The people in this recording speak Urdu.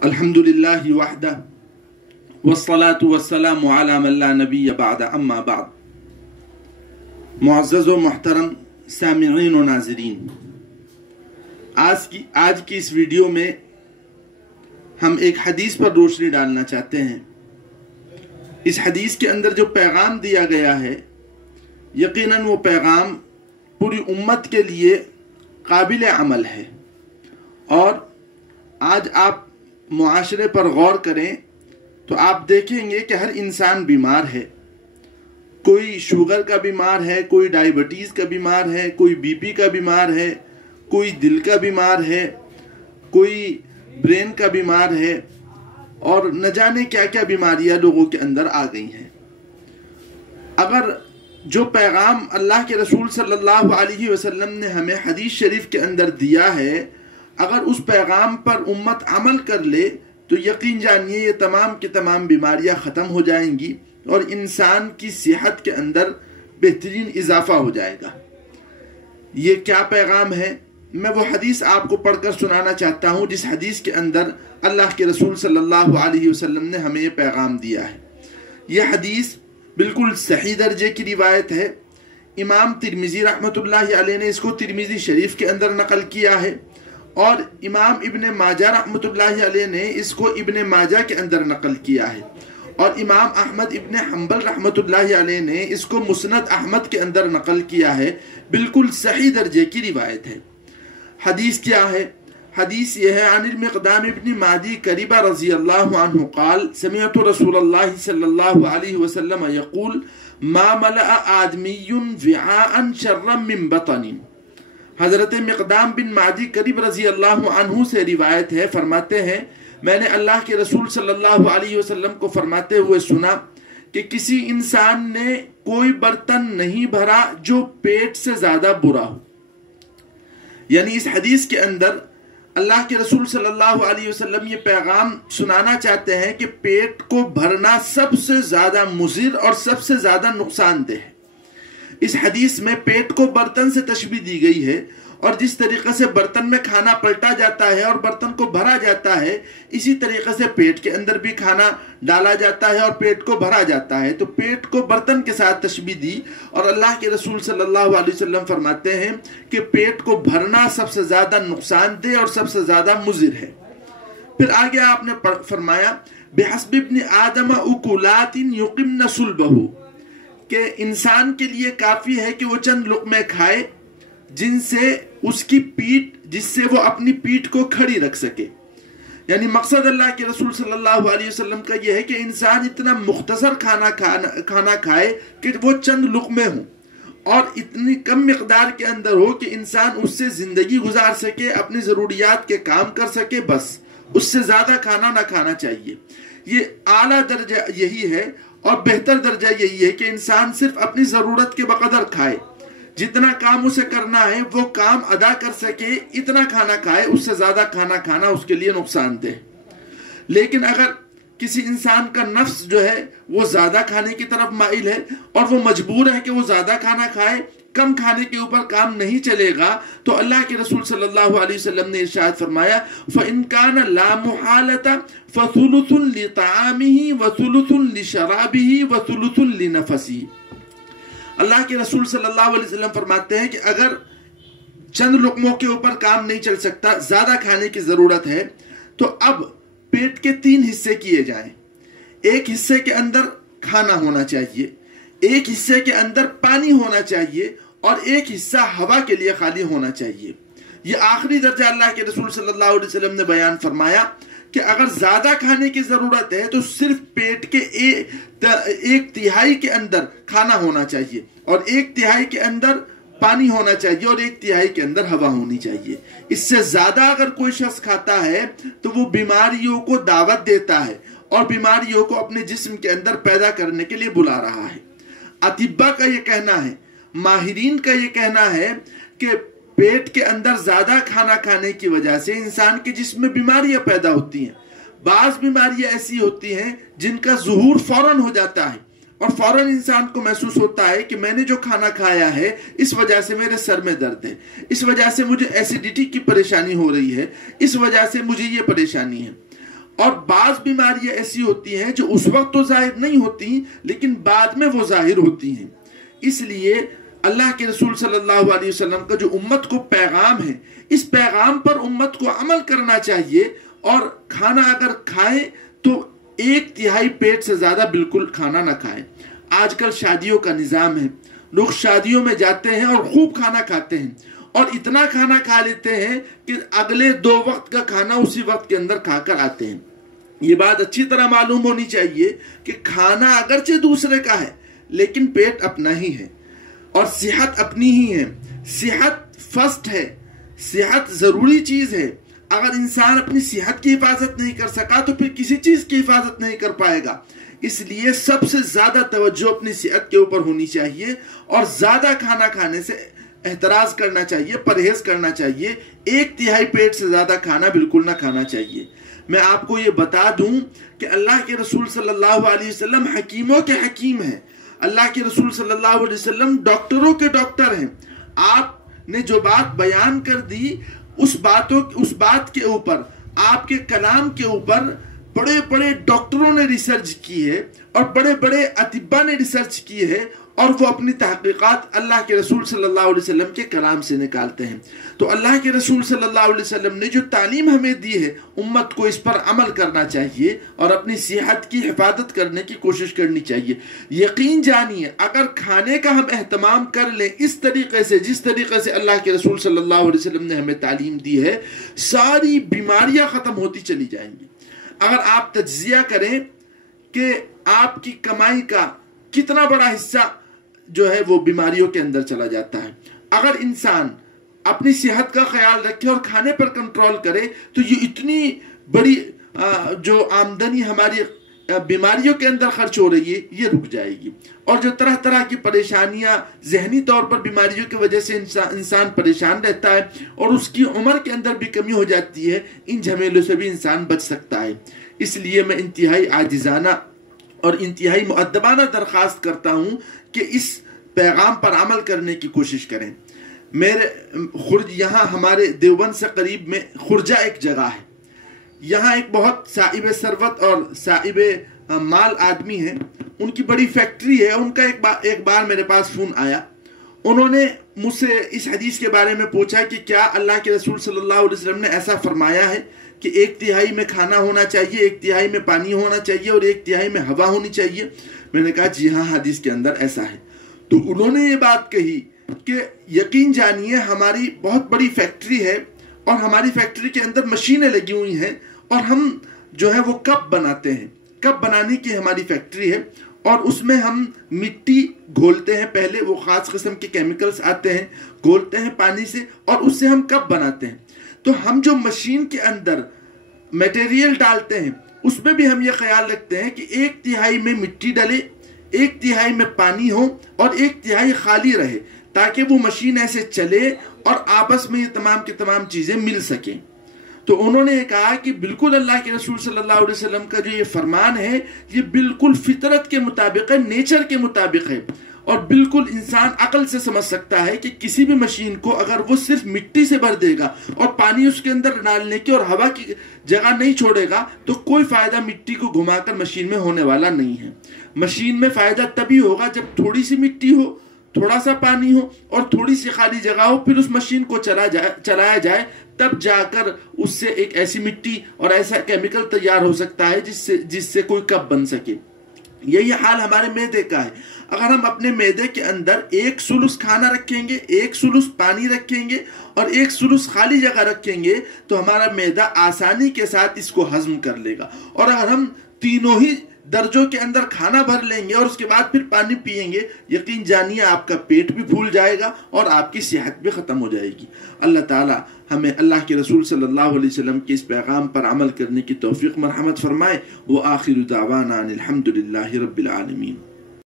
الحمدللہ وحدہ والصلاة والسلام علی من لا نبی بعد اما بعد۔ معزز و محترم سامعین و ناظرین، آج کی اس ویڈیو میں ہم ایک حدیث پر روشنی ڈالنا چاہتے ہیں۔ اس حدیث کے اندر جو پیغام دیا گیا ہے، یقیناً وہ پیغام پوری امت کے لیے قابل عمل ہے۔ اور آج آپ معاشرے پر غور کریں تو آپ دیکھیں گے کہ ہر انسان بیمار ہے۔ کوئی شوگر کا بیمار ہے، کوئی ڈائیبٹیز کا بیمار ہے، کوئی بی پی کا بیمار ہے، کوئی دل کا بیمار ہے، کوئی برین کا بیمار ہے، اور نہ جانے کیا کیا بیماریاں لوگوں کے اندر آ گئی ہیں۔ اگر جو پیغام اللہ کے رسول صلی اللہ علیہ وسلم نے ہمیں حدیث شریف کے اندر دیا ہے، اگر اس پیغام پر امت عمل کر لے تو یقین جانیے یہ تمام کی تمام بیماریاں ختم ہو جائیں گی اور انسان کی صحت کے اندر بہترین اضافہ ہو جائے گا۔ یہ کیا پیغام ہے؟ میں وہ حدیث آپ کو پڑھ کر سنانا چاہتا ہوں جس حدیث کے اندر اللہ کے رسول صلی اللہ علیہ وسلم نے ہمیں یہ پیغام دیا ہے۔ یہ حدیث بالکل صحیح درجے کی روایت ہے۔ امام ترمذی رحمۃ اللہ علیہ نے اس کو ترمذی شریف کے اندر نقل کیا ہے، اور امام ابن ماجہ رحمۃ اللہ علیہ نے اس کو ابن ماجہ کے اندر نقل کیا ہے، اور امام احمد ابن حنبل رحمۃ اللہ علیہ نے اس کو مسند احمد کے اندر نقل کیا ہے۔ بالکل صحیح درجے کی روایت ہے۔ حدیث کیا ہے؟ حدیث یہ ہے، عن المقدام ابن معدی کریبہ رضی اللہ عنہ قال سمعت رسول اللہ صلی اللہ علیہ وسلم یقول ما ملأ آدمی وعاء شرا من بطن۔ حضرت مقدام بن معدی کریب رضی اللہ عنہ سے روایت ہے، فرماتے ہیں میں نے اللہ کے رسول صلی اللہ علیہ وسلم کو فرماتے ہوئے سنا کہ کسی انسان نے کوئی برتن نہیں بھرا جو پیٹ سے زیادہ برا ہو۔ یعنی اس حدیث کے اندر اللہ کے رسول صلی اللہ علیہ وسلم یہ پیغام سنانا چاہتے ہیں کہ پیٹ کو بھرنا سب سے زیادہ مضر اور سب سے زیادہ نقصان دہ ہے۔ اس حدیث میں پیٹ کو برتن سے تشبیہ دی گئی ہے، اور جس طریقے سے برتن میں کھانا پلٹا جاتا ہے اور برتن کو بھرا جاتا ہے، اسی طریقے سے پیٹ کے اندر بھی کھانا ڈالا جاتا ہے اور پیٹ کو بھرا جاتا ہے۔ تو پیٹ کو برتن کے ساتھ تشبیہ دی، اور اللہ کے رسول صلی اللہ علیہ وسلم فرماتے ہیں کہ پیٹ کو بھرنا سب سے زیادہ نقصان دہ اور سب سے زیادہ مضر ہے۔ پھر آگے آپ نے فرمایا بِحَسْبِ ابْنِ آدَمَ أُكُلَاتٍ يُقِمْنَ صُلْبَهُ، کہ انسان کے لیے کافی ہے کہ وہ چند لقمے کھائے جن سے اس کی پیٹ، جس سے وہ اپنی پیٹ کو کھڑی رکھ سکے۔ یعنی مقصد اللہ کے رسول صلی اللہ علیہ وسلم کا یہ ہے کہ انسان اتنا مختصر کھانا کھائے کہ وہ چند لقمے ہوں اور اتنی کم مقدار کے اندر ہو کہ انسان اس سے زندگی گزار سکے، اپنی ضروریات کے کام کر سکے، بس اس سے زیادہ کھانا نہ کھانا چاہیے۔ یہ اعلیٰ درجہ یہی ہے، اور بہتر درجہ یہی ہے کہ انسان صرف اپنی ضرورت کے بقدر کھائے، جتنا کام اسے کرنا ہے وہ کام ادا کر سکے، اتنا کھانا کھائے، اس سے زیادہ کھانا کھانا اس کے لیے نقصان دہ۔ لیکن اگر کسی انسان کا نفس جو ہے وہ زیادہ کھانے کی طرف مائل ہے اور وہ مجبور ہے کہ وہ زیادہ کھانا کھائے، کم کھانے کے اوپر کام نہیں چلے گا، تو اللہ کے رسول صلی اللہ علیہ وسلم نے ارشاد فرمایا فَإِن كَانَ لَا مُحَالَةَ فَثُلُثٌ لِطَعَامِهِ وَثُلُثٌ لِشَرَابِهِ وَثُلُثٌ لِنَفَسِهِ۔ اللہ کے رسول صلی اللہ علیہ وسلم فرماتے ہیں کہ اگر چند لقموں کے اوپر کام نہیں چل سکتا، زیادہ کھانے کی ضرورت ہے، تو اب پیٹ کے 3 حصے کیے جائیں۔ ایک حصے کے اندر کھانا ہونا چاہیے، ایک حصے کے اندر پانی ہونا چاہیے، اور ایک حصہ ہوا کے لیے خالی ہونا چاہیے۔ یہ آخری درجہ اللہ کے رسول صلی اللہ علیہ وسلم نے بیان فرمایا کہ اگر زیادہ کھانے کی ضرورت ہے تو صرف پیٹ کے 1/3 کے اندر کھانا ہونا چاہیے، اور 1/3 کے اندر پانی ہونا چاہیے، اور 1/3 کے اندر ہوا ہونی چاہیے۔ اس سے زیادہ اگر کوئی شخص کھاتا ہے تو وہ بیماریوں کو دعوت دیتا ہے اور بیماریوں کو اپنے جسم کے اندر پیدا کرنے کے لیے بلا رہا ہے۔ اطباء کا یہ کہنا ہے، ماہرین کا یہ کہنا ہے کہ پیٹ کے اندر زیادہ کھانا کھانے کی وجہ سے انسان کے جسم میں بیماریاں پیدا ہوتی ہیں۔ بعض بیماریاں ایسی ہوتی ہیں جن کا ظہور فوراً ہو جاتا ہے، اور فوراً انسان کو محسوس ہوتا ہے کہ میں نے جو کھانا کھایا ہے اس وجہ سے میرے سر میں درد ہے، اس وجہ سے مجھے ایسیڈیٹی کی پریشانی ہو رہی ہے، اس وجہ سے مجھے یہ پریشانی ہے۔ اور بعض بیماریاں ایسی ہوتی ہیں جو اس وقت تو ظاہر نہیں ہوتی لیکن بعد میں وہ ظاہر ہوتی ہیں. اس لیے اللہ کے رسول صلی اللہ علیہ وسلم کا جو امت کو پیغام ہے، اس پیغام پر امت کو عمل کرنا چاہیے. اور کھانا اگر کھائیں تو 1/3 پیٹ سے زیادہ بالکل کھانا نہ کھائیں. آج کل شادیوں کا نظام ہے، لوگ شادیوں میں جاتے ہیں اور خوب کھانا کھاتے ہیں اور اتنا کھانا کھا لیتے ہیں کہ اگلے 2 وقت کا کھانا اسی وقت کے اندر کھا کر آتے ہیں. یہ بات اچھی طرح معلوم ہونی چاہیے کہ کھانا اگرچہ دوسرے کا ہے لیکن پیٹ اپنا ہی ہے اور صحت اپنی ہی ہے. صحت فرسٹ ہے، صحت ضروری چیز ہے. اگر انسان اپنی صحت کی حفاظت نہیں کر سکا تو پھر کسی چیز کی حفاظت نہیں کر پائے گا. اس لیے سب سے زیادہ توجہ اپنی صحت کے اوپر ہونی چاہیے اور زیادہ کھانا کھانے سے احتراز کرنا چاہیے، پرہیز کرنا چاہیے. 1/3 پیٹ سے زیادہ کھانا بالکل نہ کھانا چاہیے. میں آپ کو یہ بتا دوں کہ اللہ کے رسول صلی اللہ علیہ وسلم حکیموں کے حکیم ہیں. اللہ کے رسول صلی اللہ علیہ وسلم ڈاکٹروں کے ڈاکٹر ہیں. آپ نے جو بات بیان کر دی اس بات کے اوپر، آپ کے کلام کے اوپر بڑے بڑے ڈاکٹروں نے ریسرچ کی ہے اور بڑے بڑے اطباء نے ریسرچ کی ہے اور وہ اپنی تحقیقات اللہ کے رسول صلی اللہ علیہ وسلم کے کلام سے نکالتے ہیں. تو اللہ کے رسول صلی اللہ علیہ وسلم نے جو تعلیم ہمیں دی ہے، امت کو اس پر عمل کرنا چاہیے اور اپنی صحت کی حفاظت کرنے کی کوشش کرنی چاہیے. یقین جانیے اگر کھانے کا ہم اہتمام کر لیں اس طریقے سے جس طریقے سے اللہ کے رسول صلی اللہ علیہ وسلم نے ہمیں تعلیم دی ہے، ساری بیماریاں ختم ہوتی چلی جائیں گی. اگر آپ تجزیہ کریں کہ آپ کی کمائی کا کتنا بڑا حصہ جو ہے وہ بیماریوں کے اندر چلا جاتا ہے. اگر انسان اپنی صحت کا خیال رکھے اور کھانے پر کنٹرول کرے تو یہ اتنی بڑی جو آمدنی ہماری بیماریوں کے اندر خرچ ہو رہی ہے یہ رک جائے گی. اور جو طرح طرح کی پریشانیاں ذہنی طور پر بیماریوں کی وجہ سے انسان پریشان رہتا ہے اور اس کی عمر کے اندر بھی کمی ہو جاتی ہے، ان جھمیلوں سے بھی انسان بچ سکتا ہے. اس لیے میں انتہائی عاجزانہ اور انتہائی مؤدبانہ درخواست کرتا ہوں کہ اس پیغام پر عمل کرنے کی کوشش کریں. یہاں ہمارے دیوبند سے قریب میں خرجہ ایک جگہ ہے. یہاں ایک بہت صاحب ثروت اور صاحب مال آدمی ہیں، ان کی بڑی فیکٹری ہے. ان کا ایک بار میرے پاس فون آیا. انہوں نے مجھ سے اس حدیث کے بارے میں پوچھا کہ کیا اللہ کے رسول صلی اللہ علیہ وسلم نے ایسا فرمایا ہے کہ 1/3 میں کھانا ہونا چاہیے، 1/3 میں پانی ہونا چاہیے اور 1/3 میں ہوا ہونی چاہیے. میں نے کہا جی ہاں، حدیث کے اندر ایسا ہے. تو انہوں نے یہ بات کہی کہ یقین جانیے ہماری بہت بڑی فیکٹری ہے اور ہماری فیکٹری کے اندر مشینیں لگی ہوئی ہیں اور ہم جو ہے وہ کپ بناتے ہیں. کپ بنانے کی ہماری فیکٹری ہے اور اس میں ہم مٹی گھولتے ہیں. پہلے وہ خاص قسم کے کیمیکلز آتے ہیں، گھولتے ہیں پانی سے اور اس سے ہم کپ بناتے ہیں. تو ہم جو مشین کے اندر میٹیریل ڈالتے ہیں اس میں بھی ہم یہ خیال رکھتے ہیں کہ 1/3 میں مٹی ڈلے، 1/3 میں پانی ہو اور 1/3 خالی رہے تاکہ وہ مشین ایسے چلے اور آپس میں یہ تمام کی تمام چیزیں مل سکیں. تو انہوں نے کہا کہ بالکل اللہ کے رسول صلی اللہ علیہ وسلم کا جو یہ فرمان ہے یہ بالکل فطرت کے مطابق ہے، نیچر کے مطابق ہے اور بالکل انسان عقل سے سمجھ سکتا ہے کہ کسی بھی مشین کو اگر وہ صرف مٹی سے بھر دے گا اور پانی اس کے اندر ڈالنے کی اور ہوا کی جگہ نہیں چھوڑے گا تو کوئی فائدہ مٹی کو گھما کر مشین میں ہونے والا نہیں ہے. مشین میں فائدہ تبھی ہوگا جب تھوڑی سی مٹی ہو، تھوڑا سا پانی ہو اور تھوڑی سی خالی جگہ ہو، پھر اس مشین کو چلایا جائے تب جا کر اس سے ایک ایسی مٹی اور ایسا کیمیکل تیار ہو سکتا ہے جس سے کوئی کپ بن سکے. یہی حال ہمارے معدے کا ہے. اگر ہم اپنے معدے کے اندر 1/3 کھانا رکھیں گے، 1/3 پانی رکھیں گے اور 1/3 خالی جگہ رکھیں گے تو ہمارا معدہ آسانی کے ساتھ اس کو ہضم کر لے گا. اور اگر ہم تینوں ہی درجوں کے اندر کھانا بھر لیں گے اور اس کے بعد پھر پانی پئیں گے، یقین جانیے آپ کا پیٹ بھی پھول جائے گا اور آپ کی صحت بھی ختم ہو جائے گی. اللہ تعالی ہمیں اللہ کے رسول صلی اللہ علیہ وسلم کے اس پیغام پر عمل کرنے کی توفیق مرحمت فرمائے. وآخر دعوانا الحمد للہ رب العالمین.